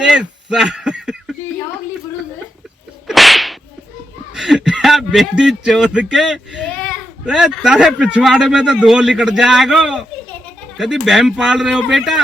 ಇದೆ बेटी चौथ के तारे पिछवाड़े में तो धो लिकट जाएगो कभी बहम पाल रहे हो बेटा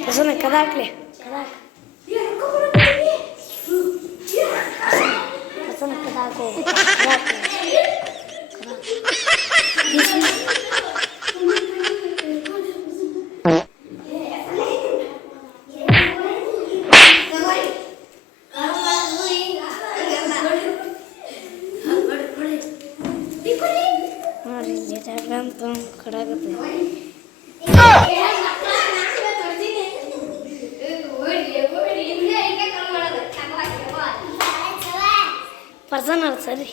Persona kadakle. Persona kadako. Mari jalan tuh kadakle. Person or sorry.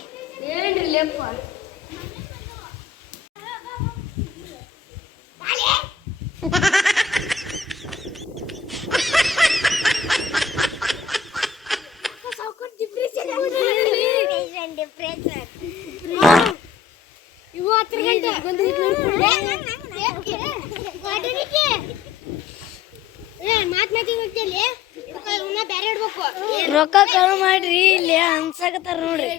ರೊಕ್ಕ ಕಳು ಮಾಡ್ರಿ ಇಲ್ಲಿ ಅನ್ಸಕತ್ತಾರ ನೋಡ್ರಿ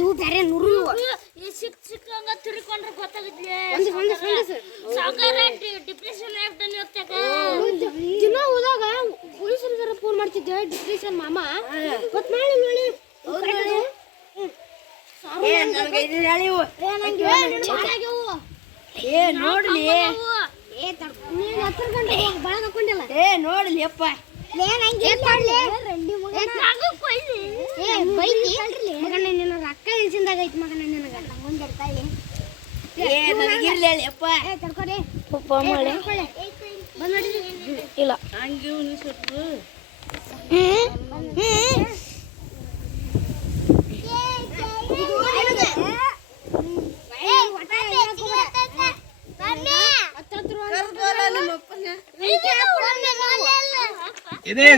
ಇವು ಬೇರೆ ನೂರು ಸಿಕ್ಕಂಗ ತಿರ್ಕೊಂಡ್ರೆ ಗೊತ್ತಾಗುತ್ತೆ ಡಿಪ್ರೆಷನ್ ದಿನ ಹೋದಾಗ ಪೊಲೀಸರಿಗೆ ಫೋನ್ ಮಾಡ್ತಿದ್ದೆ ಡಿಪ್ರೆಷನ್ ಮಾಮ ಗೊತ್ತ ಮಾಡಿ ನೋಡ್ಲಿ ಬಾಳ ಹಾಕೊಂಡಿಲ್ಲ ನೋಡ್ಲಿ ಅಪ್ಪ ರೊಕ್ಕ ಇಲ್ಸಿಂದಾಗ ಐತಿ ಮಗನ ನಿನಗ ತಡ್ಕೊಡಿ ಇಲ್ಲ ಇದೆ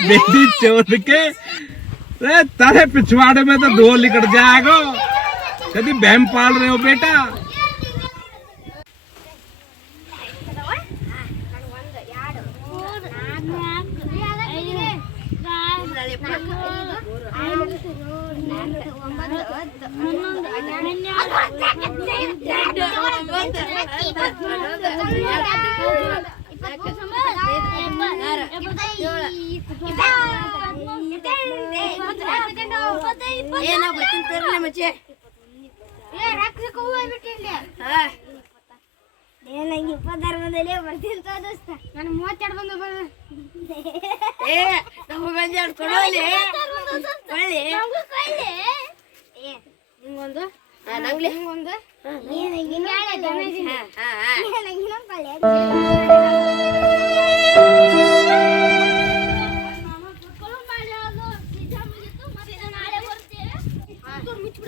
बेटी चौथ के तारे पिछवाड़े में तो धो लिकट जाएगो कभी बहम पाल रहे हो बेटा ನಂಗೆ 26 ಬಂದಲೇ ಬರ್ತೀನಿ ದೋಸ್ತ ನಾನು 32 ಬಂದ ನಿಂಗೊಂದು ನಿಂಗೊಂದು